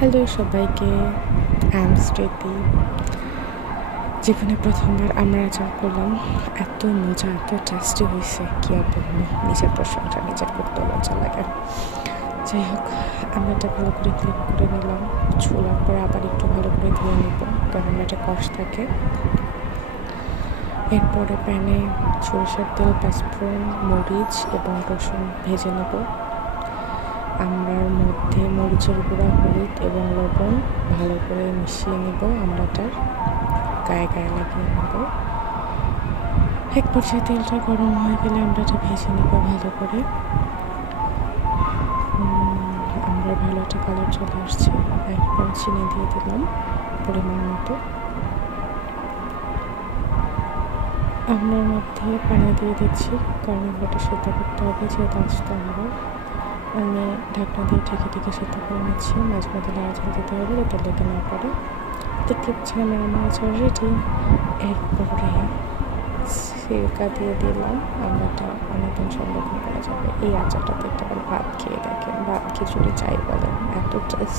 Hello সবাইকে, স্মৃতি। জীবনে প্রথমবার আমরা আচার করলাম, এত মজা, এত টেস্টি হয়েছে কি আর বলবো। নিজের প্রশংসা নিজের করতে লজ্জা লাগে। যাই হোক, আমরা এটা ভালো করে ক্লিক করে নিলাম। ছোলার পরে আবার একটু ভালো করে ধুয়ে নিব, কারণ এটা কষ থাকে। এরপরে প্যানে সরিষার তেল, পাঁচফোড়ন, মরিচ এবং রসুন ভেজে নেব। আমড়ার মধ্যে মরিচের গুঁড়া, হলুদ এবং লবণ ভালো করে মিশিয়ে নেব। আমড়াটার গায়ে গায়ে লাগিয়ে নেব। এক পর্যায়ে তেলটা গরম হয়ে গেলে আমড়াটা ভেজে নেব ভালো করে। আমড়ার ভালো একটা কালার চলে আসছে। একবার চিনি দিয়ে দিলাম পরিমাণ মতো। আমড়ার মধ্যে পানি দিয়ে দিচ্ছি, কারণ এগুলোটা সেদ্ধ করতে হবে, যেহেতু আসতে আমরা। আমি ঢাকনা দিয়ে ঢেকে সেদ্ধ করে নিচ্ছি। মাঝে মধ্যে নাড়াচাড়া দিতে হবে যাতে লেগে না পড়ে। দেখতে পাচ্ছি আমার আচার রেডি। এরপরে সিরকা দিয়ে দিলাম। আমরাটা অনেকদিন সংরক্ষণ করা যাবে। এই আচারটা দেখতে পারে ভাত খেয়ে দেখেন, ভাত খিচুড়ি চাই বলেন, এত টেস্ট।